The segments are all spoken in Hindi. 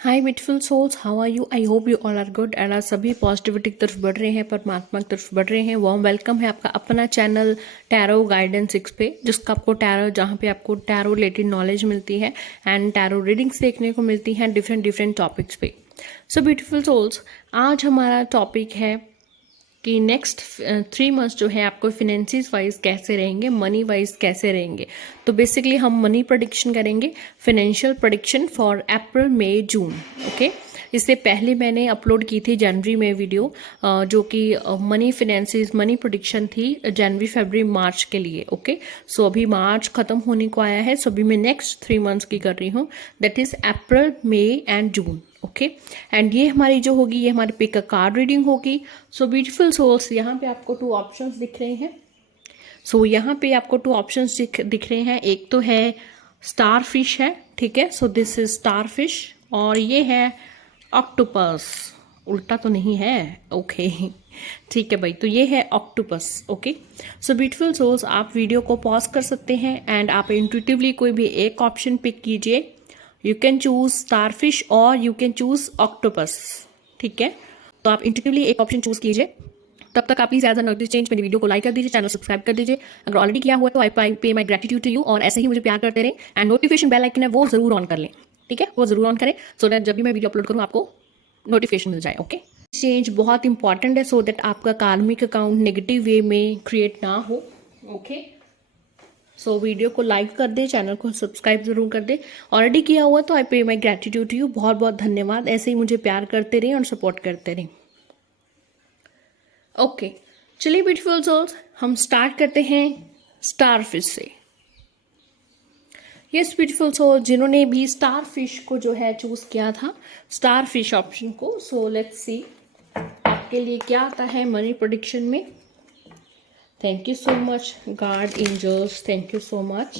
Hi beautiful souls, how are you? I hope you all are good and आज सभी पॉजिटिविटी की तरफ बढ़ रहे हैं, परमात्मा की तरफ बढ़ रहे हैं। वार्म वेलकम है आपका अपना चैनल टैरो गाइडेंस 6 पे, जिसका आपको टैरो, जहाँ पे आपको टैरो रिलेटेड नॉलेज मिलती है एंड टैरो रीडिंग्स देखने को मिलती हैं डिफरेंट टॉपिक्स पे। सो ब्यूटीफुल सोल्स, आज हमारा टॉपिक है कि नेक्स्ट 3 मंथ्स जो है आपको फिनेंसिस वाइज कैसे रहेंगे, मनी वाइज कैसे रहेंगे। तो बेसिकली हम मनी प्रेडिक्शन करेंगे, financial prediction for April May June. Okay, इससे पहले मैंने अपलोड की थी जनवरी में वीडियो, जो कि मनी फिनेंसिस मनी प्रेडिक्शन थी जनवरी फरवरी मार्च के लिए। ओके, सो अभी मार्च खत्म होने को आया है, सो अभी मैं नेक्स्ट 3 मंथ्स की कर रही हूँ, that is April May and June. Okay, and ये हमारी जो होगी, ये हमारे पिक का कार्ड रीडिंग होगी। सो ब्यूटीफुल सोल्स, यहाँ पे आपको 2 ऑप्शंस दिख रहे हैं। सो यहाँ पे आपको 2 ऑप्शंस दिख रहे हैं। एक तो है स्टार फिश है, ठीक है, so this is star fish, और ये है ऑक्टोपस। उल्टा तो नहीं है? ओके ठीक है भाई, तो ये है octopus. Okay, so beautiful souls, आप वीडियो को पॉज कर सकते हैं एंड आप इंट्यूटिवली कोई भी एक ऑप्शन पिक कीजिए। यू कैन चूज स्टारफिश और यू कैन चूज ऑक्टोपस, ठीक है। तो आप इंट्यूटिवली एक ऑप्शन चूज कीजिए। तब तक आप please as a notice change मेरी वीडियो को लाइक कर दीजिए, चैनल सब्सक्राइब कर दीजिए अगर ऑलरेडी किया हुआ है, तो आई पे माई ग्रेटिट्यूड टू यू। और ऐसे ही मुझे प्यार करते रहें एंड नोटिफिकेशन बेल आइकन है वो जरूर ऑन कर लें, ठीक है, वो जरूर ऑन करें सो दैट जब भी मैं वीडियो अपलोड करूँ आपको नोटिफिकेशन मिल जाए। ओके, चेंज बहुत इंपॉर्टेंट है सो दैट आपका कार्मिक अकाउंट नेगेटिव वे में क्रिएट ना हो। ओके, सो वीडियो को लाइक कर दे, चैनल को सब्सक्राइब जरूर कर दे। ऑलरेडी किया हुआ तो आई पे माई ग्रेटिट्यूड टू यू, बहुत बहुत धन्यवाद। ऐसे ही मुझे प्यार करते रहें और सपोर्ट करते रहें। ओके, चलिए ब्यूटीफुल सोल्स, हम स्टार्ट करते हैं स्टार फिश से। यस ब्यूटीफुल सोल, जिन्होंने भी स्टार फिश को जो है चूज किया था, स्टार फिश ऑप्शन को, सो लेट्स सी आपके लिए क्या आता है मनी प्रेडिक्शन में। Thank you so much God angels, thank you so much.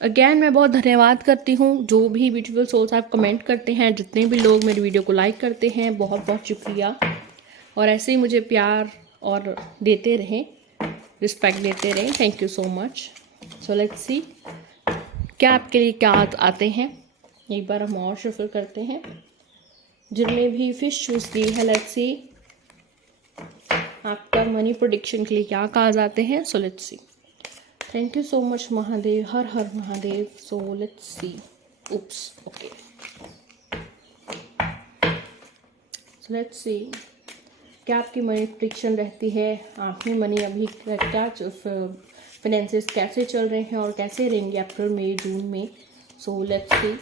Again मैं बहुत धन्यवाद करती हूँ जो भी ब्यूटीफुल सोल्स आप कमेंट करते हैं, जितने भी लोग मेरी वीडियो को लाइक करते हैं, बहुत बहुत शुक्रिया। और ऐसे ही मुझे प्यार और देते रहें, रिस्पेक्ट देते रहें। Thank you so much. So let's सी क्या आपके लिए क्या आते हैं। एक बार हम और शफल करते हैं जिनमें भी फिश चूज की है। लेट्स सी आपका मनी प्रेडिक्शन के लिए क्या कार्ड आते हैं। सो let's see. Thank you so much Mahadev, her her Mahadev. So let's C. Oops, okay, so let's सी क्या आपकी मनी प्रेडिक्शन रहती है। आपकी मनी अभी क्या फाइनेंसेस कैसे चल रहे हैं और कैसे रहेंगे अप्रैल मई जून में। So let's see.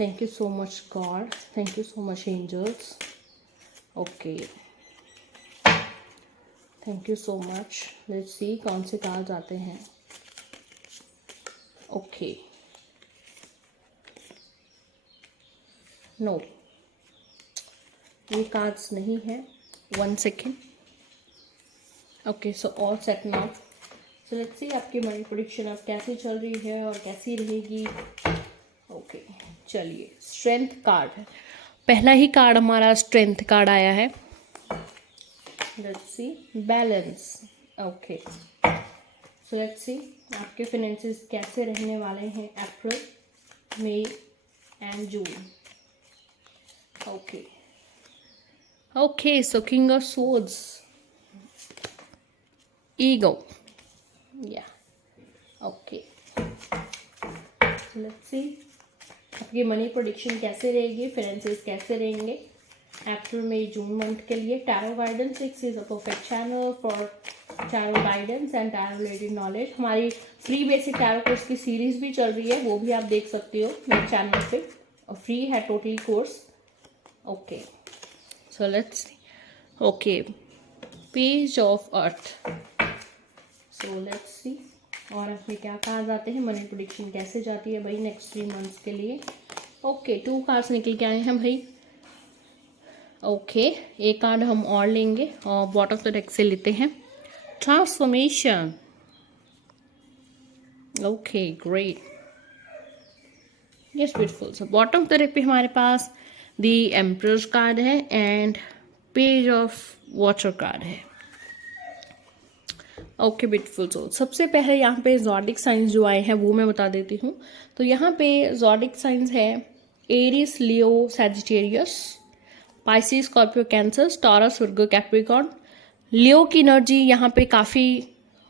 Thank you so much God, thank you so much angels. Okay, thank you so much. Let's see कौन से कार्ड्स आते हैं। ओके, नो, ये कार्ड्स नहीं है। 1 second. Okay, so all set now. So let's see आपकी मनी प्रेडिक्शन अब कैसी चल रही है और कैसी रहेगी। ओके, चलिए, स्ट्रेंथ कार्ड है, पहला ही कार्ड हमारा स्ट्रेंथ कार्ड आया है। Let's see balance. Okay, so let's see आपके फाइनेंसेस कैसे रहने वाले हैं अप्रैल मई and June. Okay, okay, so king of swords, ego, या ओके। लेट्स सी आपकी मनी प्रेडिक्शन कैसे रहेगी, फाइनेंसेस कैसे रहेंगे अप्रैल मई जून मंथ के लिए। Tarot guidance 6 is a perfect channel for tarot guidance and tarot related knowledge. हमारी फ्री बेसिक टैरो कोर्स की सीरीज भी चल रही है, वो भी आप देख सकते हो मेरे चैनल पे, और फ्री है totally course. Okay, so let's C. Okay, page of earth. So let's सी और आपके क्या कार्ड आते हैं, मनी प्रेडिक्शन कैसे जाती है भाई नेक्स्ट 3 मंथ्स के लिए। ओके, 2 कार्ड्स निकल के आए हैं भाई। ओके, एक कार्ड हम और लेंगे और बॉटम ऑफ द डेक से लेते हैं transformation. Okay, great, yes beautiful. So bottom of the deck पे हमारे पास द एम्परर्स कार्ड है and page of water card है। ओके ब्यूटीफुल सोल, सबसे पहले यहाँ पे ज़ोडिक साइंस जो आए हैं वो मैं बता देती हूँ। तो यहाँ पे ज़ोडिक साइंस है Aries, Leo, Sagittarius, Pisces, Scorpio, Cancer, Taurus, Virgo, Capricorn. Leo की एनर्जी यहाँ पे काफ़ी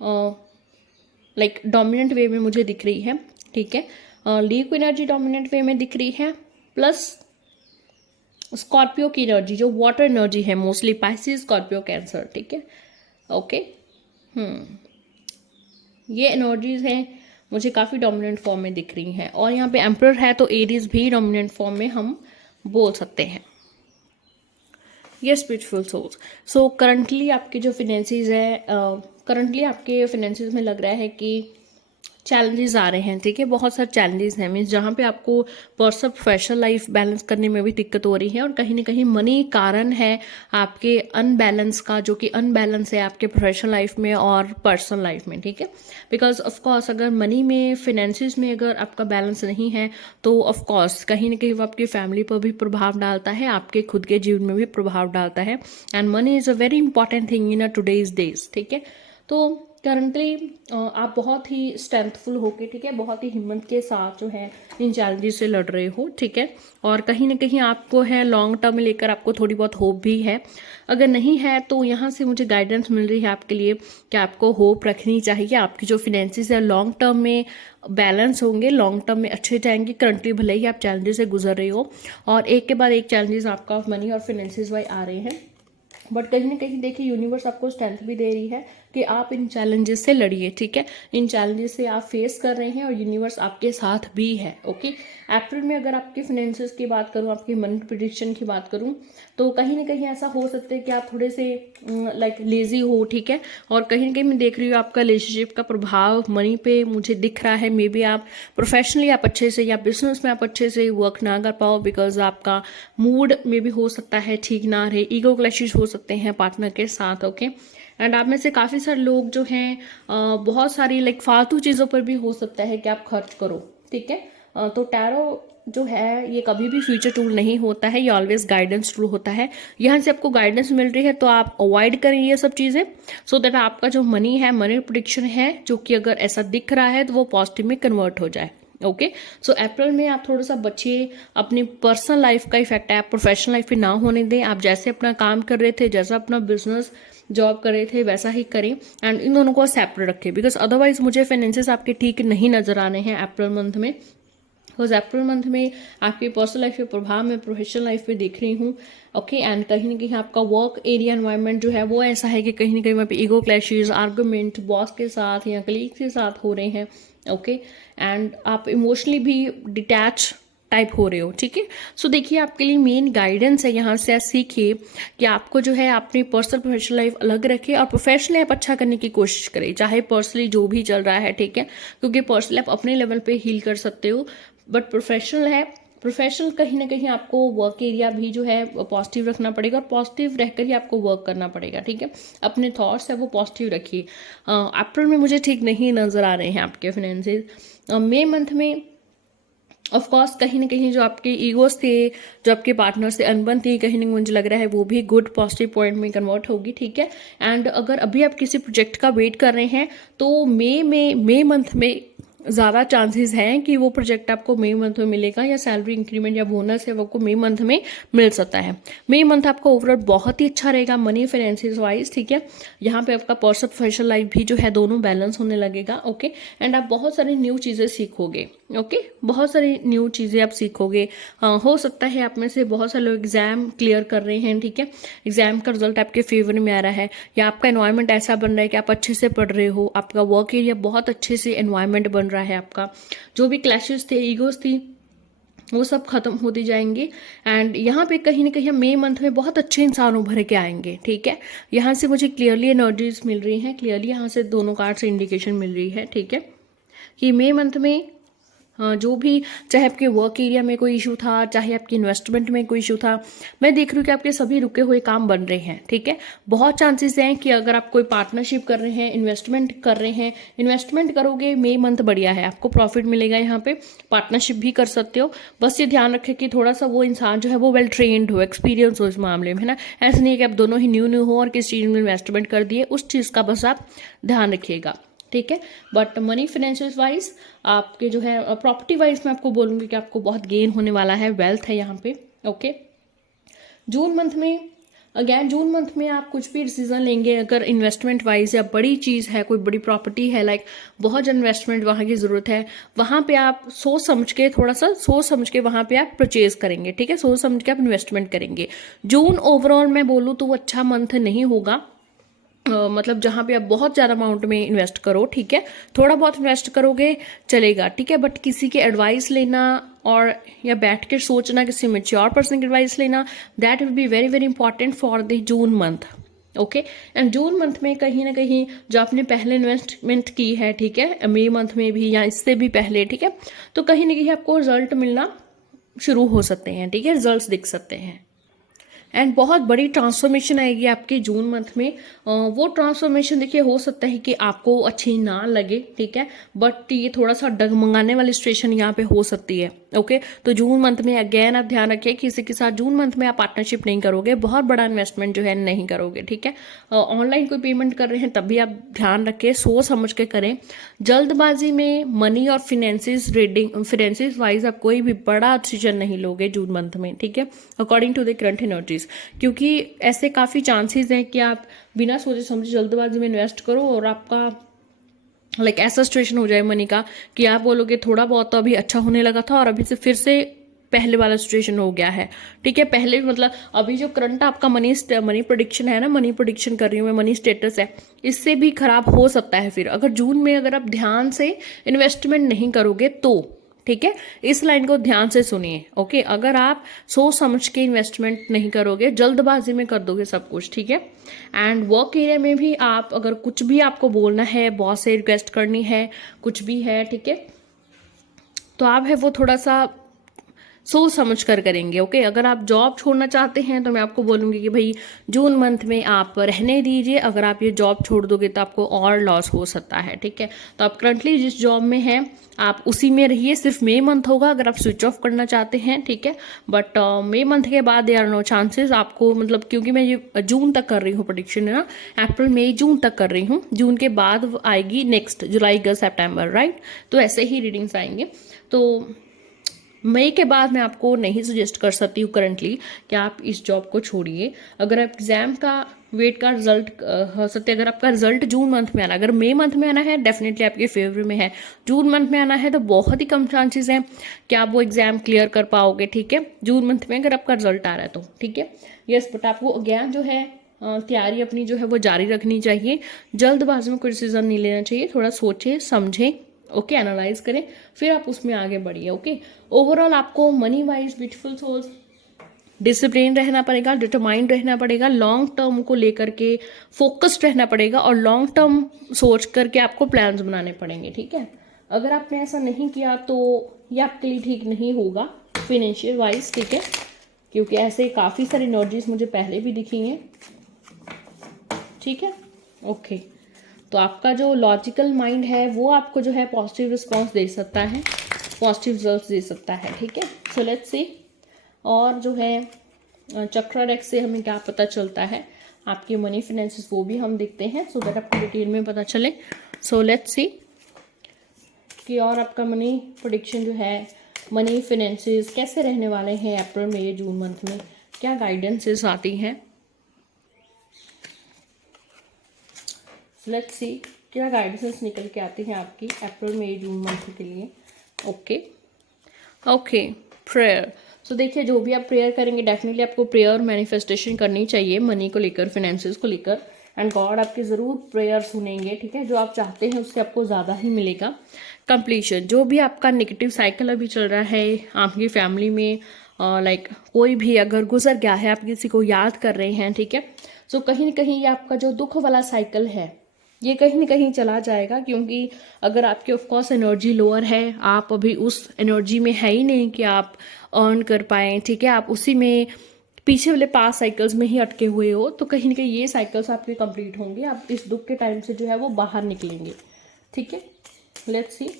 लाइक डोमिनेंट वे में मुझे दिख रही है, ठीक है। लियो की एनर्जी डोमिनेंट वे में दिख रही है, प्लस स्कॉर्पियो की एनर्जी जो वाटर एनर्जी है मोस्टली पाइसिस, स्कॉर्पियो, कैंसर, ठीक है। ओके, ये एनर्जीज हैं मुझे काफ़ी डोमिनेंट फॉर्म में दिख रही हैं। और यहाँ पे एम्परर है तो एरीज भी डोमिनेंट फॉर्म में हम बोल सकते हैं। Yes beautiful souls, so currently आपके जो फिनेंसीज है, करंटली आपके फिनेंसीज में लग रहा है कि चैलेंजेस आ रहे हैं, ठीक है। बहुत सारे चैलेंजेस हैं, मीन्स जहाँ पे आपको पर्सनल प्रोफेशनल लाइफ बैलेंस करने में भी दिक्कत हो रही है, और कहीं ना कहीं मनी कारण है आपके अनबैलेंस का, जो कि अनबैलेंस है आपके प्रोफेशनल लाइफ में और पर्सनल लाइफ में, ठीक है। बिकॉज ऑफ कोर्स अगर मनी में, फिनेंसिस में अगर आपका बैलेंस नहीं है तो ऑफ कोर्स कहीं ना कहीं वो आपकी फैमिली पर भी प्रभाव डालता है, आपके खुद के जीवन में भी प्रभाव डालता है। And money is a very important thing in a today's days, ठीक है। तो करंटली आप बहुत ही स्ट्रेंथफुल होके, ठीक है, बहुत ही हिम्मत के साथ जो है इन चैलेंजेस से लड़ रहे हो, ठीक है। और कहीं ना कहीं आपको है लॉन्ग टर्म में लेकर आपको थोड़ी बहुत होप भी है। अगर नहीं है तो यहाँ से मुझे गाइडेंस मिल रही है आपके लिए कि आपको होप रखनी चाहिए। आपकी जो फिनेंसिस है लॉन्ग टर्म में बैलेंस होंगे, लॉन्ग टर्म में अच्छे जाएंगे। करंटली भले ही आप चैलेंजेस से गुजर रहे हो और एक के बाद एक चैलेंजेस आपका मनी और फिनेंसिस वाइज आ रहे हैं, बट कहीं ना कहीं देखिए यूनिवर्स आपको स्ट्रेंथ भी दे रही है कि आप इन चैलेंजेस से लड़िए, ठीक है। इन चैलेंजेस से आप फेस कर रहे हैं और यूनिवर्स आपके साथ भी है, ओके। अप्रैल में अगर आपके फाइनेंसेस की बात करूं, आपकी मनी प्रिडिक्शन की बात करूं, तो कहीं ना कहीं ऐसा हो सकता है कि आप थोड़े से लाइक लेजी हो, ठीक है। और कहीं ना कहीं मैं देख रही हूँ आपका रिलेशनशिप का प्रभाव मनी पे मुझे दिख रहा है। मे बी आप प्रोफेशनली आप अच्छे से या बिजनेस में आप अच्छे से वर्क ना कर पाओ, बिकॉज आपका मूड में भी हो सकता है ठीक ना रहे, ईगो क्लैशेस हो सकते हैं पार्टनर के साथ, ओके। एंड आप में से काफ़ी सारे लोग जो हैं बहुत सारी लाइक फालतू चीज़ों पर भी हो सकता है कि आप खर्च करो, ठीक है। तो टैरो जो है ये कभी भी फ्यूचर टूल नहीं होता है, ये ऑलवेज गाइडेंस टूल होता है। यहाँ से आपको गाइडेंस मिल रही है तो आप अवॉइड करें ये सब चीज़ें, सो दैट आपका जो मनी है, मनी प्रेडिक्शन है, जो कि अगर ऐसा दिख रहा है तो वो पॉजिटिव में कन्वर्ट हो जाए, ओके। सो अप्रैल में आप थोड़ा सा बचिए, अपनी पर्सनल लाइफ का इफेक्ट है आप प्रोफेशनल लाइफ पे ना होने दें। आप जैसे अपना काम कर रहे थे, जैसा अपना बिजनेस जॉब कर रहे थे, वैसा ही करें एंड इन दोनों को सेपरेट रखें, बिकॉज अदरवाइज मुझे फाइनेंसेस आपके ठीक नहीं नजर आने हैं अप्रैल मंथ में। बिकॉज अप्रैल मंथ में आपकी पर्सनल लाइफ के प्रभाव मैं प्रोफेशनल लाइफ में देख रही हूँ, ओके। एंड कहीं ना कहीं आपका वर्क एरिया एनवायरनमेंट जो है वो ऐसा है कि कहीं ना कहीं वहाँ पे ईगो क्लैशेस, आर्गुमेंट बॉस के साथ या कलीग के साथ हो रहे हैं, ओके। एंड आप इमोशनली भी डिटैच टाइप हो रहे हो, ठीक है। सो देखिए आपके लिए मेन गाइडेंस है यहाँ से, सीखिए कि आपको जो है अपनी पर्सनल प्रोफेशनल लाइफ अलग रखें और प्रोफेशनली आप अच्छा करने की कोशिश करें, चाहे पर्सनली जो भी चल रहा है, ठीक है। क्योंकि पर्सनली आप अपने लेवल पे हील कर सकते हो, बट प्रोफेशनल है, प्रोफेशनल कहीं ना कहीं आपको वर्क एरिया भी जो है पॉजिटिव रखना पड़ेगा और पॉजिटिव रहकर ही आपको वर्क करना पड़ेगा, ठीक है। अपने थॉट्स है वो पॉजिटिव रखिए। अप्रैल में मुझे ठीक नहीं नजर आ रहे हैं आपके फाइनेंसेस। मई मंथ में ऑफ कोर्स कहीं ना कहीं जो आपके ईगोस थे, जो आपके पार्टनर से अनबन थी, कहीं ना कहीं मुझे लग रहा है वो भी गुड पॉजिटिव पॉइंट में कन्वर्ट होगी, ठीक है। एंड अगर अभी आप किसी प्रोजेक्ट का वेट कर रहे हैं तो मई मंथ में ज़्यादा चांसेस हैं कि वो प्रोजेक्ट आपको मई मंथ में मिलेगा, या सैलरी इंक्रीमेंट या बोनस है वो आपको मई मंथ में मिल सकता है। मई मंथ आपका ओवरऑल बहुत ही अच्छा रहेगा मनी फाइनेंसिस वाइज, ठीक है। यहाँ पे आपका पर्सनल प्रोफेशनल लाइफ भी जो है दोनों बैलेंस होने लगेगा, ओके। एंड आप बहुत सारी न्यू चीज़ें सीखोगे, ओके। बहुत सारी न्यू चीज़ें आप सीखोगे। हो सकता है आप में से बहुत सारे लोग एग्जाम क्लियर कर रहे हैं, ठीक है। एग्जाम का रिजल्ट आपके फेवर में आ रहा है, या आपका एनवायरनमेंट ऐसा बन रहा है कि आप अच्छे से पढ़ रहे हो, आपका वर्क एरिया बहुत अच्छे से एनवायरनमेंट बन रहा है, आपका जो भी क्लैशेस थे, ईगोस थी, वो सब खत्म होती जाएंगी। एंड यहाँ पे कहीं ना कहीं मई मंथ में बहुत अच्छे इंसान उभर के आएंगे, ठीक है। यहाँ से मुझे क्लियरली एनर्जीज मिल रही हैं, क्लियरली यहाँ से दोनों कार्ड से इंडिकेशन मिल रही है, ठीक है, कि मई मंथ में जो भी, चाहे आपके वर्क एरिया में कोई इशू था, चाहे आपकी इन्वेस्टमेंट में कोई इशू था, मैं देख रही हूँ कि आपके सभी रुके हुए काम बन रहे हैं। ठीक है, बहुत चांसेस हैं कि अगर आप कोई पार्टनरशिप कर रहे हैं, इन्वेस्टमेंट कर रहे हैं, इन्वेस्टमेंट करोगे मई मंथ बढ़िया है, आपको प्रॉफिट मिलेगा यहाँ पे। पार्टनरशिप भी कर सकते हो, बस ये ध्यान रखें कि थोड़ा सा वो इंसान जो है वो वेल ट्रेंड हो, एक्सपीरियंस हो इस मामले में, है ना। ऐसा नहीं है कि आप दोनों ही न्यू हो और किस चीज़ में इन्वेस्टमेंट कर दिए, उस चीज़ का बस आप ध्यान रखिएगा। ठीक है, बट मनी फाइनेंशियल वाइज आपके जो है, प्रॉपर्टी वाइज मैं आपको बोलूँगी कि आपको बहुत गेन होने वाला है, वेल्थ है यहाँ पे। ओके, जून मंथ में, अगैन जून मंथ में आप कुछ भी डिसीजन लेंगे अगर इन्वेस्टमेंट वाइज या बड़ी चीज़ है, कोई बड़ी प्रॉपर्टी है, लाइक बहुत इन्वेस्टमेंट वहाँ की ज़रूरत है, वहाँ पे आप सोच समझ के, थोड़ा सा सोच समझ के वहाँ पे आप परचेज करेंगे। ठीक है, सोच समझ के आप इन्वेस्टमेंट करेंगे। जून ओवरऑल मैं बोलूँ तो वो अच्छा मंथ नहीं होगा, मतलब जहाँ पे आप बहुत ज़्यादा अमाउंट में इन्वेस्ट करो। ठीक है, थोड़ा बहुत इन्वेस्ट करोगे चलेगा, ठीक है, बट किसी की एडवाइस लेना और या बैठ कर सोचना, किसी मेच्योर पर्सन की एडवाइस लेना, that will be very very important for the June month. Okay, and June month में कहीं ना कहीं जो आपने पहले इन्वेस्टमेंट की है, ठीक है, मई मंथ में भी या इससे भी पहले, ठीक है, तो कहीं ना कहीं आपको रिजल्ट मिलना शुरू हो सकते हैं। ठीक है, रिजल्ट दिख सकते हैं एंड बहुत बड़ी ट्रांसफॉर्मेशन आएगी आपके जून मंथ में। वो ट्रांसफॉर्मेशन देखिए, हो सकता है कि आपको अच्छी ना लगे, ठीक है, बट ये थोड़ा सा डगमगाने वाली सिचुएशन यहाँ पे हो सकती है। ओके, तो जून मंथ में अगेन आप ध्यान रखिए, किसी के साथ जून मंथ में आप पार्टनरशिप नहीं करोगे, बहुत बड़ा इन्वेस्टमेंट जो है नहीं करोगे। ठीक है, ऑनलाइन कोई पेमेंट कर रहे हैं तब भी आप ध्यान रखें, सोच समझ के करें। जल्दबाजी में मनी और फाइनेंसिस वाइज आप कोई भी बड़ा डिसीजन नहीं लोगे जून मंथ में। ठीक है, according to the current energies, क्योंकि ऐसे काफ़ी चांसेस हैं कि आप बिना सोचे समझे जल्दबाजी में इन्वेस्ट करो और आपका ऐसा सिचुएशन हो जाए मनी का कि आप बोलोगे थोड़ा बहुत तो अभी अच्छा होने लगा था और अभी से फिर से पहले वाला सिचुएशन हो गया है। ठीक है, पहले मतलब अभी जो करंट आपका मनी प्रेडिक्शन है ना, मनी प्रेडिक्शन कर रही हूँ मैं, मनी स्टेटस है, इससे भी खराब हो सकता है फिर अगर जून में अगर आप ध्यान से इन्वेस्टमेंट नहीं करोगे तो। ठीक है, इस लाइन को ध्यान से सुनिए। ओके, अगर आप सोच समझ के इन्वेस्टमेंट नहीं करोगे, जल्दबाजी में कर दोगे सब कुछ। ठीक है, एंड वर्क एरिया में भी आप अगर कुछ भी आपको बोलना है, बॉस से रिक्वेस्ट करनी है, कुछ भी है, ठीक है, तो आप है वो थोड़ा सा सोच समझ कर करेंगे। ओके, अगर आप जॉब छोड़ना चाहते हैं तो मैं आपको बोलूँगी कि भाई जून मंथ में आप रहने दीजिए, अगर आप ये जॉब छोड़ दोगे तो आपको और लॉस हो सकता है। ठीक है, तो आप करंटली जिस जॉब में हैं आप उसी में रहिए, सिर्फ मई मंथ होगा अगर आप स्विच ऑफ करना चाहते हैं। ठीक है, बट मई मंथ के बाद देयर आर नो चांसेस आपको, मतलब क्योंकि मैं ये जून तक कर रही हूँ प्रेडिक्शन, है ना, अप्रैल मई जून तक कर रही हूँ, जून के बाद आएगी नेक्स्ट जुलाई अगस्त सितंबर, राइट, तो ऐसे ही रीडिंग्स आएंगे। तो मई के बाद मैं आपको नहीं सजेस्ट कर सकती हूँ करंटली कि आप इस जॉब को छोड़िए। अगर आप एग्जाम का वेट का रिजल्ट हो सकते, अगर आपका रिजल्ट जून मंथ में आना, अगर मई मंथ में आना है डेफिनेटली आपके फेवर में है, जून मंथ में आना है तो बहुत ही कम चांसेस हैं कि आप वो एग्जाम क्लियर कर पाओगे। ठीक है, जून मंथ में अगर आपका रिजल्ट आ रहा है तो। ठीक है, यस, बट आपको अगेन जो है तैयारी अपनी जो है वो जारी रखनी चाहिए, जल्दबाजी में कोई डिसीजन नहीं लेना चाहिए, थोड़ा सोचें समझें, ओके, एनालाइज करें, फिर आप उसमें आगे बढ़िए। ओके, ओवरऑल आपको money wise beautiful souls discipline रहना पड़ेगा, डिटरमाइंड रहना पड़ेगा, लॉन्ग टर्म को लेकर के फोकस्ड रहना पड़ेगा और लॉन्ग टर्म सोच करके आपको प्लान्स बनाने पड़ेंगे। ठीक है, अगर आपने ऐसा नहीं किया तो ये आपके लिए ठीक नहीं होगा फिनेंशियल वाइज। ठीक है, क्योंकि ऐसे काफ़ी सारी एनर्जीज मुझे पहले भी दिखी हैं। ठीक है, ओके, तो आपका जो लॉजिकल माइंड है वो आपको जो है पॉजिटिव रिस्पॉन्स दे सकता है, पॉजिटिव रिजल्ट्स दे सकता है। ठीक है, सो लेट्स सी, और जो है चक्रा डेक से हमें क्या पता चलता है आपके मनी फाइनेंसेस, वो भी हम देखते हैं सो दैट आपको डिटेल में पता चले। सो लेट्स सी कि और आपका मनी प्रेडिक्शन जो है, मनी फाइनेंसेस कैसे रहने वाले हैं अप्रैल मई जून मंथ में, क्या गाइडेंसेस आती हैं। लेट्स सी क्या गाइडेंस निकल के आती हैं आपकी अप्रैल मई जून मंथ के लिए। Okay, prayer. सो देखिए, जो भी आप प्रेयर करेंगे डेफिनेटली आपको प्रेयर और मैनिफेस्टेशन करनी चाहिए मनी को लेकर, फाइनेंसेस को लेकर, एंड गॉड आपके ज़रूर प्रेयर सुनेंगे। ठीक है, जो आप चाहते हैं उससे आपको ज़्यादा ही मिलेगा। कंप्लीशन, जो भी आपका नेगेटिव साइकिल अभी चल रहा है आपकी फैमिली में, कोई भी अगर गुजर गया है, आप किसी को याद कर रहे हैं, ठीक है, सो कहीं ना कहीं ये आपका जो दुख वाला साइकिल है ये कहीं ना कहीं चला जाएगा, क्योंकि अगर आपकी ऑफकोर्स एनर्जी लोअर है, आप अभी उस एनर्जी में है ही नहीं कि आप अर्न कर पाएँ, ठीक है, आप उसी में पीछे वाले पास साइकिल्स में ही अटके हुए हो, तो कहीं ना कहीं ये साइकिल्स आपके कंप्लीट होंगे, आप इस दुख के टाइम से जो है वो बाहर निकलेंगे, ठीक है। लेट्स सी,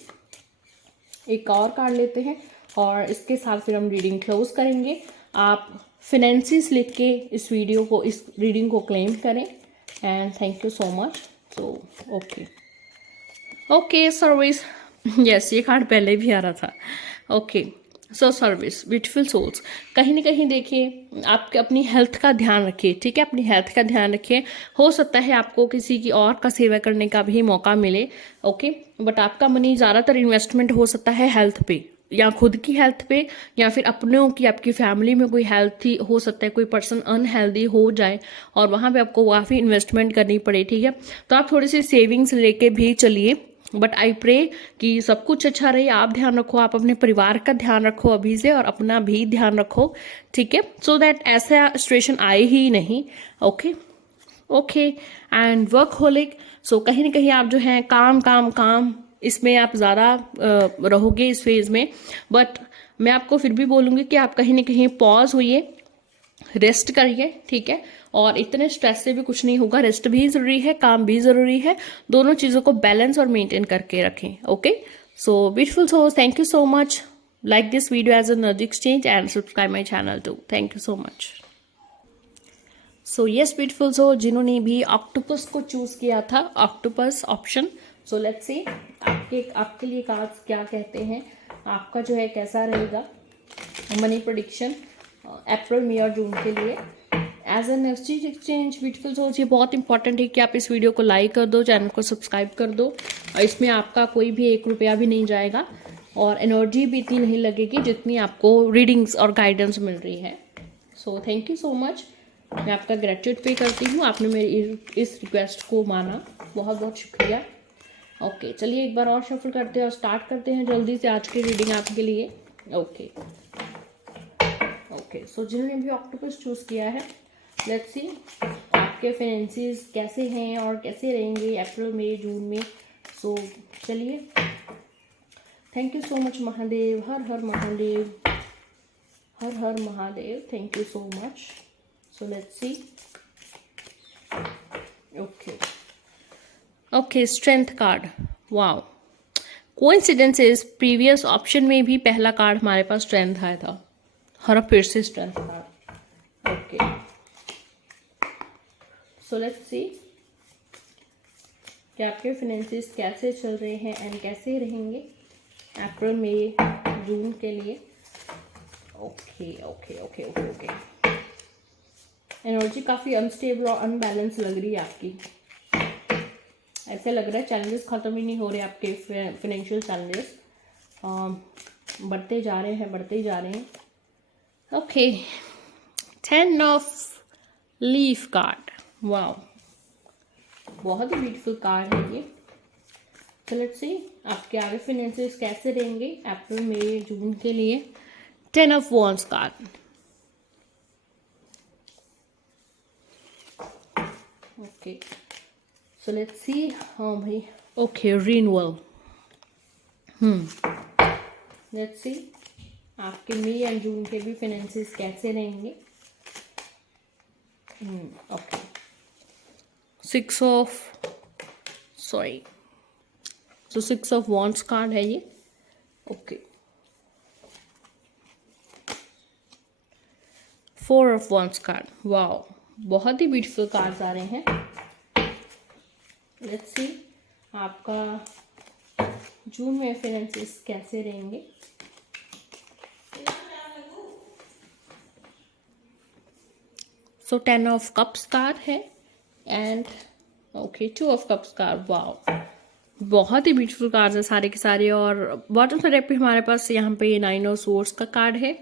एक और कार्ड लेते हैं और इसके साथ फिर हम रीडिंग क्लोज करेंगे। आप फिनेंसिस लिख के इस रीडिंग को क्लेम करें and thank you so much. So okay service, yes ये कार्ड पहले भी आ रहा था। Okay so service, beautiful souls, कहीं ना कहीं देखिए आपके अपनी हेल्थ का ध्यान रखिए, ठीक है, अपनी हेल्थ का ध्यान रखिए। हो सकता है आपको किसी की और का सेवा करने का भी मौका मिले, ओके, बट आपका मनी ज़्यादातर इन्वेस्टमेंट हो सकता है हेल्थ पे, या खुद की हेल्थ पे, या फिर अपनों की, आपकी फैमिली में कोई हेल्थी हो सकता है, कोई पर्सन अनहेल्दी हो जाए और वहाँ पे आपको काफ़ी इन्वेस्टमेंट करनी पड़े, ठीक है। तो आप थोड़ी सी सेविंग्स लेके भी चलिए, बट आई प्रे कि सब कुछ अच्छा रहे। आप ध्यान रखो, आप अपने परिवार का ध्यान रखो अभी से, और अपना भी ध्यान रखो, ठीक है, सो दैट ऐसा सिचुएशन आए ही नहीं। ओके ओके एंड वर्कहोलिक, सो कहीं ना कहीं आप जो है काम काम काम इसमें आप ज़्यादा रहोगे इस फेज में, बट मैं आपको फिर भी बोलूँगी कि आप कहीं ना कहीं पॉज हुई, रेस्ट करिए, ठीक है, और इतने स्ट्रेस से भी कुछ नहीं होगा। रेस्ट भी ज़रूरी है, काम भी ज़रूरी है, दोनों चीज़ों को बैलेंस और मेंटेन करके रखें। Okay so beautiful souls, thank you so much, like this video as energy exchange and subscribe my channel too. Thank you so much. So yes beautiful soul, जिन्होंने भी ऑक्टोपस को चूज किया था, octopus option, so let's see आपके लिए कार्ड्स क्या कहते हैं, आपका जो है कैसा रहेगा मनी प्रेडिक्शन अप्रैल मई और जून के लिए as an exchange. Beautiful souls, ये बहुत इंपॉर्टेंट है कि आप इस वीडियो को लाइक कर दो, चैनल को सब्सक्राइब कर दो, और इसमें आपका कोई भी 1 रुपया भी नहीं जाएगा और एनर्जी भी इतनी नहीं लगेगी जितनी आपको रीडिंग्स और गाइडेंस मिल रही है। सो थैंक यू सो मच, मैं आपका ग्रेटिट्यूड पे करती हूँ, आपने मेरी इस रिक्वेस्ट को माना, बहुत बहुत शुक्रिया। ओके चलिए एक बार और शफल करते हैं और स्टार्ट करते हैं जल्दी से आज की रीडिंग आपके लिए। ओके सो जिन्होंने भी ऑक्टोपस चूज किया है, लेट्स सी आपके फाइनेंसेस कैसे हैं और कैसे रहेंगे अप्रैल मई जून में। सो चलिए, thank you so much Mahadev, her her Mahadev, her her Mahadev, thank you so much. So let's C, okay strength card, wow, coincidences, previous option में भी पहला कार्ड हमारे पास स्ट्रेंथ आया था, और फिर से strength card. Okay so let's सी कि आपके फाइनेंसेस कैसे चल रहे हैं एंड कैसे रहेंगे अप्रैल मई जून के लिए। Okay okay okay okay okay energy काफ़ी अनस्टेबल और अनबैलेंस लग रही है आपकी, ऐसे लग रहा है चैलेंजेस ख़त्म ही नहीं हो रहे आपके फाइनेंशियल चैलेंजेस, बढ़ते जा रहे हैं, बढ़ते ही जा रहे हैं। Okay 10 of leaf card, wow, बहुत ही ब्यूटीफुल कार्ड है ये। तो लेट्स सी आपके आगे फाइनेंसेस कैसे रहेंगे अप्रैल मई जून के लिए। 10 of wands card, okay so let's सी, हाँ भाई, ओके रिन्यूअल, लेट्स सी आपके मई एंड जून के भी फाइनेंसेस कैसे रहेंगे। ओके 6 ऑफ वॉन्ड्स कार्ड है ये। Okay 4 of wands card, wow, बहुत ही ब्यूटीफुल कार्ड्स आ रहे हैं। लेट्स सी आपका जून में फाइनेंसेस कैसे रहेंगे। सो 10 ऑफ कप्स कार्ड है and okay 2 of cups card, wow, बहुत ही ब्यूटीफुल कार्ड्स हैं सारे के सारे। और बॉटम साइड पे हमारे पास यहाँ पे 9 ऑफ सोर्ड्स का कार्ड है।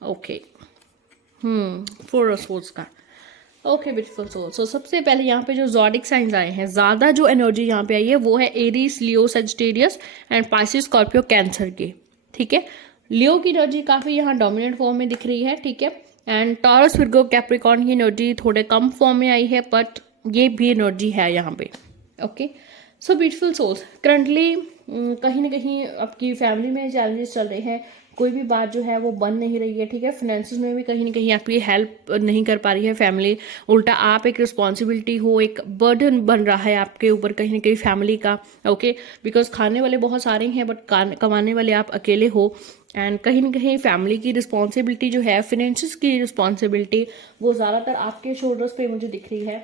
ओके 4 ऑफ सोर्ड्स का, ओके ब्यूटीफुल सोल। सो सबसे पहले यहाँ पे जो ज़ोडिक साइंस आए हैं, ज़्यादा जो एनर्जी यहाँ पे आई है वो है Aries, Leo, Sagittarius and Pisces, Scorpio, cancer की, ठीक है। लियो की एनर्जी काफ़ी यहाँ डोमिनेंट फॉर्म में दिख रही है, ठीक है, एंड टॉरस, विर्गो, कैप्रिकॉर्न की एनर्जी थोड़े कम फॉर्म में आई है, बट ये भी एनर्जी है यहाँ पे, okay, so beautiful souls, currently कहीं ना कहीं आपकी फैमिली में चैलेंजेस चल रहे हैं, कोई भी बात जो है वो बन नहीं रही है, ठीक है। फाइनेंसिस में भी कहीं ना कहीं आपकी हेल्प नहीं कर पा रही है फैमिली, उल्टा आप एक रिस्पॉन्सिबिलिटी हो, एक बर्डन बन रहा है आपके ऊपर कहीं ना कहीं फैमिली का। ओके, बिकॉज खाने वाले बहुत सारे हैं बट कमाने वाले आप अकेले हो, एंड कहीं ना कहीं फैमिली की रिस्पॉन्सिबिलिटी जो है, फाइनेंसिस की रिस्पॉन्सिबिलिटी, वो ज़्यादातर आपके शोल्डर्स पे मुझे दिख रही है।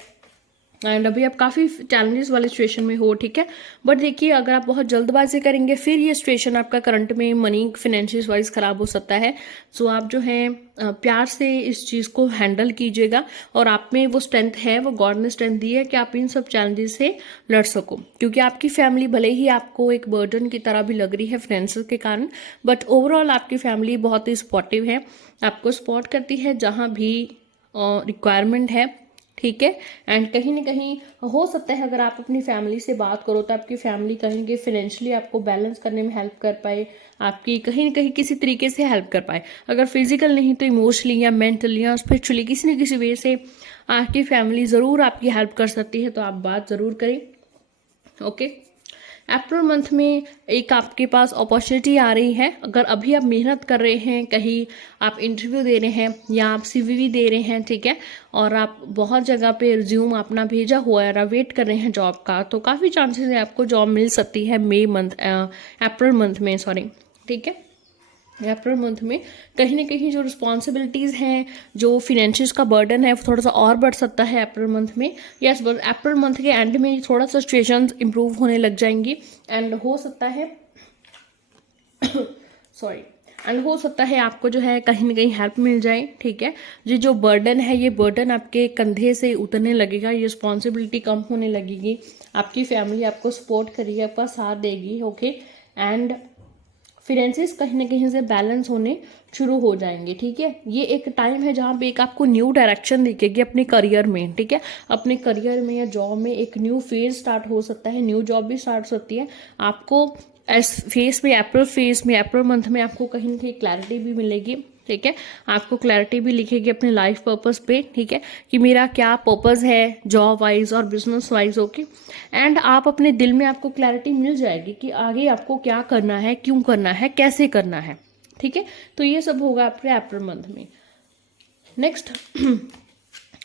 एंड अभी आप काफ़ी चैलेंजेस वाले सिचुएशन में हो, ठीक है। बट देखिए, अगर आप बहुत जल्दबाजी करेंगे फिर ये सिचुएशन आपका करंट में मनी फाइनेंशियल वाइज ख़राब हो सकता है। सो आप जो है प्यार से इस चीज़ को हैंडल कीजिएगा, और आप में वो स्ट्रेंथ है, वो गॉड ने स्ट्रेंथ दी है कि आप इन सब चैलेंजेस से लड़ सको। क्योंकि आपकी फैमिली भले ही आपको एक बर्डन की तरह भी लग रही है फाइनेंशियल के कारण, बट ओवरऑल आपकी फैमिली बहुत ही सपोर्टिव है, आपको सपोर्ट करती है जहाँ भी रिक्वायरमेंट है, ठीक है। एंड कहीं ना कहीं हो सकता है अगर आप अपनी फैमिली से बात करो तो आपकी फैमिली कहीं ना कहीं फाइनेंशियली आपको बैलेंस करने में हेल्प कर पाए, आपकी कहीं ना कहीं किसी तरीके से हेल्प कर पाए। अगर फिजिकल नहीं तो इमोशनली या मेंटली या स्पिरिचुअली किसी न किसी वे से आपकी फैमिली ज़रूर आपकी हेल्प कर सकती है, तो आप बात ज़रूर करें। ओके, अप्रैल मंथ में एक आपके पास अपॉर्चुनिटी आ रही है। अगर अभी आप मेहनत कर रहे हैं, कहीं आप इंटरव्यू दे रहे हैं या आप सीवीवी दे रहे हैं, ठीक है, और आप बहुत जगह पे रिज्यूम अपना भेजा हुआ है, वेट कर रहे हैं जॉब का, तो काफ़ी चांसेस है आपको जॉब मिल सकती है अप्रैल मंथ में, सॉरी, ठीक है। अप्रैल मंथ में कहीं ना कहीं जो रिस्पॉन्सिबिलिटीज़ हैं, जो फिनेंशियल्स का बर्डन है, वो थोड़ा सा और बढ़ सकता है अप्रैल मंथ में। यस, बट अप्रैल मंथ के एंड में थोड़ा सा सिचुएशन इंप्रूव होने लग जाएंगी, एंड हो सकता है सॉरी, एंड हो सकता है आपको जो है कहीं ना कहीं हेल्प मिल जाए, ठीक है। ये जो बर्डन है, ये बर्डन आपके कंधे से उतरने लगेगा, ये रिस्पॉन्सिबिलिटी कम होने लगेगी, आपकी फैमिली आपको सपोर्ट करेगी, आपका साथ देगी, ओके। एंड फिनेंसेस कहीं ना कहीं से बैलेंस होने शुरू हो जाएंगे, ठीक है। ये एक टाइम है जहाँ पे एक आपको न्यू डायरेक्शन दिखेगी अपने करियर में, ठीक है। अपने करियर में या जॉब में एक न्यू फेज स्टार्ट हो सकता है, न्यू जॉब भी स्टार्ट हो सकती है आपको। इस फेज में अप्रैल मंथ में आपको कहीं ना कहीं क्लैरिटी भी मिलेगी, ठीक है। आपको क्लैरिटी भी लिखेगी अपने लाइफ पर्पस पे, ठीक है, कि मेरा क्या पर्पस है जॉब वाइज और बिजनेस वाइज, ओके। एंड आप अपने दिल में आपको क्लैरिटी मिल जाएगी कि आगे आपको क्या करना है, क्यों करना है, कैसे करना है, ठीक है। तो ये सब होगा आपके अप्रैल मंथ में। नेक्स्ट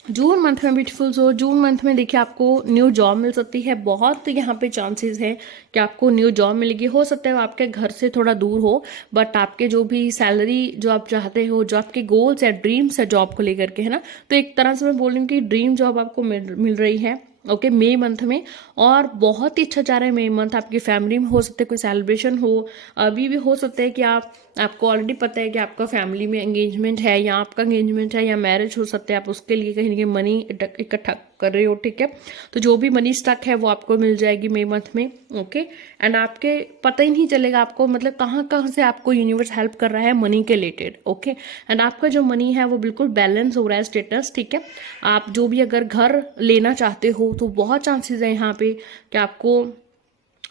जून मंथ में ब्यूटीफुल, सो जून मंथ में देखिए आपको न्यू जॉब मिल सकती है, बहुत यहाँ पे चांसेस हैं कि आपको न्यू जॉब मिलेगी। हो सकता है वो आपके घर से थोड़ा दूर हो, बट आपके जो भी सैलरी जो आप चाहते हो, जो आपके गोल्स है, ड्रीम्स है जॉब को लेकर के, है ना, तो एक तरह से मैं बोल रही हूँ कि ड्रीम जॉब आपको मिल रही है, ओके, मई मंथ में। और बहुत ही अच्छा जा रहा है मई मंथ, आपकी फैमिली में हो सकता है कोई सेलिब्रेशन हो, अभी भी हो सकता है कि आपको ऑलरेडी पता है कि आपका फैमिली में एंगेजमेंट है, या आपका एंगेजमेंट है, या मैरिज हो सकता है, आप उसके लिए कहीं ना कहीं मनी इकट्ठा कर रहे हो, ठीक है। तो जो भी मनी स्टक है वो आपको मिल जाएगी मई मंथ में, ओके। एंड आपके पता ही नहीं चलेगा आपको, मतलब कहाँ कहाँ से आपको यूनिवर्स हेल्प कर रहा है मनी के रिलेटेड, ओके। एंड आपका जो मनी है वो बिल्कुल बैलेंस हो रहा है स्टेटस, ठीक है। आप जो भी अगर घर लेना चाहते हो तो बहुत चांसेस है यहाँ पे कि आपको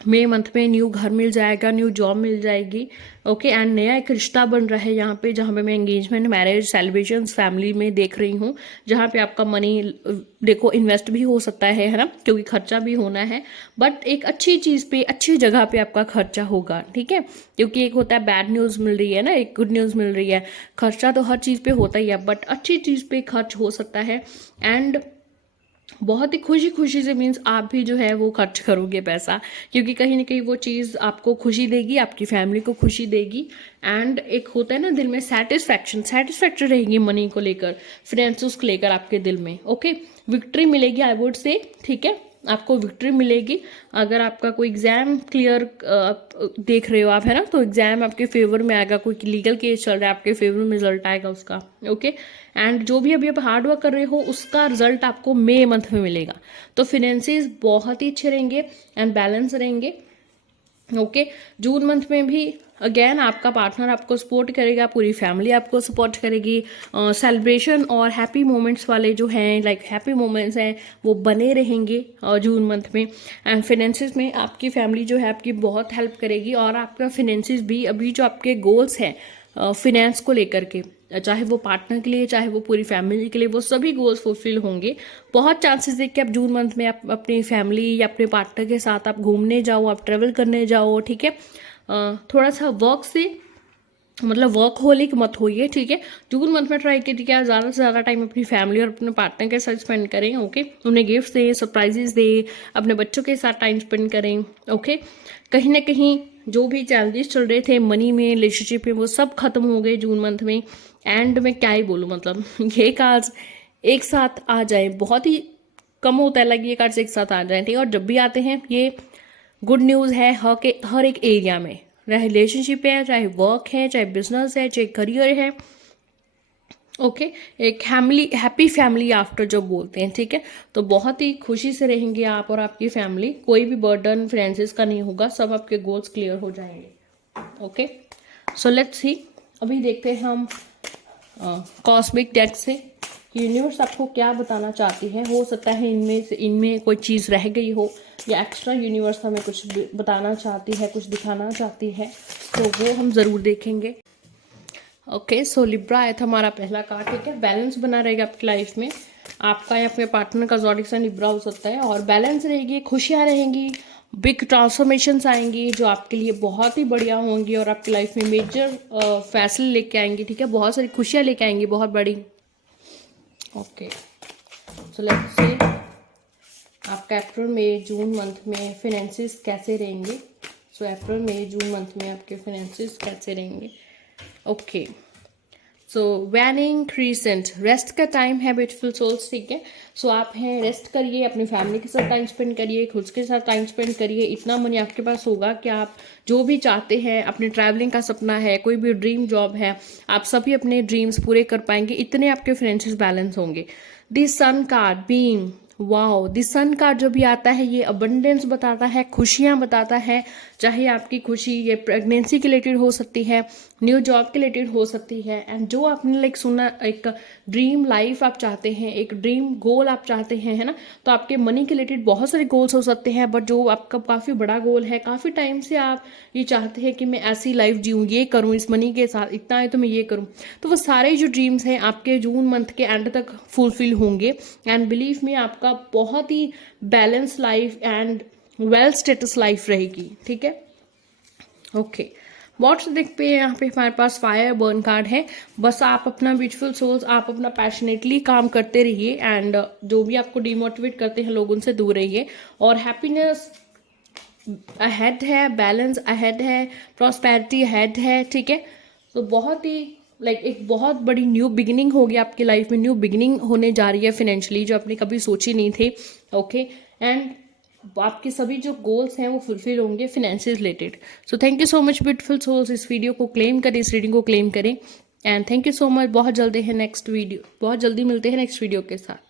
मई मंथ में न्यू घर मिल जाएगा, न्यू जॉब मिल जाएगी, ओके। एंड नया एक रिश्ता बन रहा है यहाँ पे, जहाँ पे मैं एंगेजमेंट, मैरिज, सेलिब्रेशंस फैमिली में देख रही हूँ, जहाँ पे आपका मनी देखो इन्वेस्ट भी हो सकता है ना, क्योंकि खर्चा भी होना है, बट एक अच्छी चीज़ पे, अच्छी जगह पे आपका खर्चा होगा, ठीक है। क्योंकि एक होता है बैड न्यूज़ मिल रही है ना, एक गुड न्यूज़ मिल रही है, खर्चा तो हर चीज़ पे होता ही है, बट अच्छी चीज़ पे खर्च हो सकता है। एंड बहुत ही खुशी खुशी से, मीन्स आप भी जो है वो खर्च करोगे पैसा, क्योंकि कहीं ना कहीं वो चीज़ आपको खुशी देगी, आपकी फैमिली को खुशी देगी। एंड एक होता है ना दिल में सेटिस्फैक्शन रहेगी मनी को लेकर, फाइनेंसेस को लेकर आपके दिल में, ओके। विक्ट्री मिलेगी आई वुड से, ठीक है, आपको विक्ट्री मिलेगी। अगर आपका कोई एग्जाम क्लियर देख रहे हो आप, है ना, तो एग्जाम आपके फेवर में आएगा, कोई लीगल केस चल रहा है आपके फेवर में रिजल्ट आएगा उसका, ओके। एंड जो भी अभी आप हार्ड वर्क कर रहे हो उसका रिजल्ट आपको मई मंथ में मिलेगा। तो फिनेंसेस बहुत ही अच्छे रहेंगे एंड बैलेंस रहेंगे, ओके। जून मंथ में भी अगेन आपका पार्टनर आपको सपोर्ट करेगा, पूरी फैमिली आपको सपोर्ट करेगी, सेलिब्रेशन और हैप्पी मोमेंट्स वाले जो हैं, लाइक हैप्पी मोमेंट्स हैं, वो बने रहेंगे जून मंथ में। एंड फिनेंसेस में आपकी फैमिली जो है आपकी बहुत हेल्प करेगी, और आपका फिनेंसेस भी, अभी जो आपके गोल्स हैं फिनेंस को लेकर के, चाहे वो पार्टनर के लिए, चाहे वो पूरी फैमिली के लिए, वो सभी गोल्स फुलफिल होंगे। बहुत चांसेस है कि आप जून मंथ में आप अपनी फैमिली या अपने पार्टनर के साथ आप घूमने जाओ, आप ट्रेवल करने जाओ, ठीक है। थोड़ा सा वर्क से मतलब वर्कहोलिक मत होइए, ठीक है। जून मंथ में ट्राई कीजिए कि आप ज़्यादा से ज़्यादा टाइम अपनी फैमिली और अपने पार्टनर के साथ स्पेंड करें, ओके। उन्हें गिफ्ट दें, सरप्राइजेस दें, अपने बच्चों के साथ टाइम स्पेंड करें, ओके। कहीं ना कहीं जो भी चैलेंजेस चल रहे थे मनी में, रिलेशनशिप में, वो सब खत्म हो गए जून मंथ में। एंड मैं क्या ही बोलूँ, मतलब ये कार्ड्स एक साथ आ जाए, बहुत ही कम होता है लग ये कार्ड्स एक साथ आ जाए, ठीक है। और जब भी आते हैं ये गुड न्यूज़ है हर एक एरिया में, चाहे रिलेशनशिप है, चाहे वर्क है, चाहे बिजनेस है, चाहे करियर है, ओके। एक फैमिली, हैप्पी फैमिली आफ्टर जो बोलते हैं, ठीक है। तो बहुत ही खुशी से रहेंगे आप और आपकी फैमिली, कोई भी बर्डन फाइनेंसेस का नहीं होगा, सब आपके गोल्स क्लियर हो जाएंगे, ओके। सो लेट्स सी, अभी देखते हैं हम कॉस्मिक डेक से यूनिवर्स आपको क्या बताना चाहती है। हो सकता है इनमें कोई चीज़ रह गई हो, या एक्स्ट्रा यूनिवर्स हमें कुछ बताना चाहती है, कुछ दिखाना चाहती है, तो वो हम ज़रूर देखेंगे, ओके। सो लिब्रा आया था हमारा पहला कार्ड, ठीक है। बैलेंस बना रहेगा आपकी लाइफ में, आपका या अपने पार्टनर का ज़ोडिक साइन लिब्रा हो सकता है, और बैलेंस रहेगी, खुशियाँ रहेंगी, बिग ट्रांसफॉर्मेशंस आएंगी जो आपके लिए बहुत ही बढ़िया होंगी और आपकी लाइफ में मेजर फैसले लेके आएंगी, ठीक है। बहुत सारी खुशियाँ लेके आएंगी, बहुत बड़ी, ओके। सो लेट्स से आपका अप्रैल मई जून मंथ में फिनेंसेस कैसे रहेंगे। सो अप्रैल मई जून मंथ में आपके फिनेंसेस कैसे रहेंगे, ओके। सो वैनिंग क्रीसेंट, रेस्ट का टाइम है ब्यूटीफुल सोल्स, ठीक है। सो आप हैं, रेस्ट करिए, अपनी फैमिली के साथ टाइम स्पेंड करिए, खुद के साथ टाइम स्पेंड करिए। इतना मनी आपके पास होगा कि आप जो भी चाहते हैं, अपने ट्रैवलिंग का सपना है, कोई भी ड्रीम जॉब है, आप सभी अपने ड्रीम्स पूरे कर पाएंगे, इतने आपके फाइनेंशियल बैलेंस होंगे। The sun card being, wow, the sun card जो भी आता है ये अबंडेंस बताता है, खुशियाँ बताता है। चाहे आपकी खुशी ये प्रेगनेंसी के रिलेटेड हो सकती है, न्यू जॉब के रिलेटेड हो सकती है, एंड जो आपने लाइक सुना, एक ड्रीम लाइफ आप चाहते हैं, एक ड्रीम गोल आप चाहते हैं, है ना। तो आपके मनी के रिलेटेड बहुत सारे गोल्स हो सकते हैं, बट जो आपका काफ़ी बड़ा गोल है, काफ़ी टाइम से आप ये चाहते हैं कि मैं ऐसी लाइफ जीऊँ, ये करूँ, इस मनी के साथ इतना है तो मैं ये करूँ, तो वो सारे जो ड्रीम्स हैं आपके जून मंथ के एंड तक फुलफिल होंगे। एंड बिलीव में आपका बहुत ही balance life and well status life रहेगी, ठीक है, ओके। वॉट्स देख पे यहाँ पे हमारे पास फायर बर्न कार्ड है। बस आप अपना ब्यूटीफुल सोल्स, आप अपना पैशनेटली काम करते रहिए, एंड जो भी आपको डिमोटिवेट करते हैं लोग उनसे दूर रहिए, और हैप्पीनेस अहेड है, बैलेंस अहेड है, प्रॉस्पेरिटी अहेड है, ठीक है। तो बहुत ही लाइक एक बहुत बड़ी न्यू बिगिनिंग होगी आपकी लाइफ में, न्यू बिगिनिंग होने जा रही है फाइनेंशियली, जो आपने कभी सोची नहीं थी, ओके। एंड आपके सभी जो गोल्स हैं वो फुलफिल होंगे financial related. So thank you so much beautiful souls, इस वीडियो को क्लेम करें, इस रीडिंग को क्लेम करें, and thank you so much. बहुत जल्दी मिलते हैं नेक्स्ट वीडियो के साथ।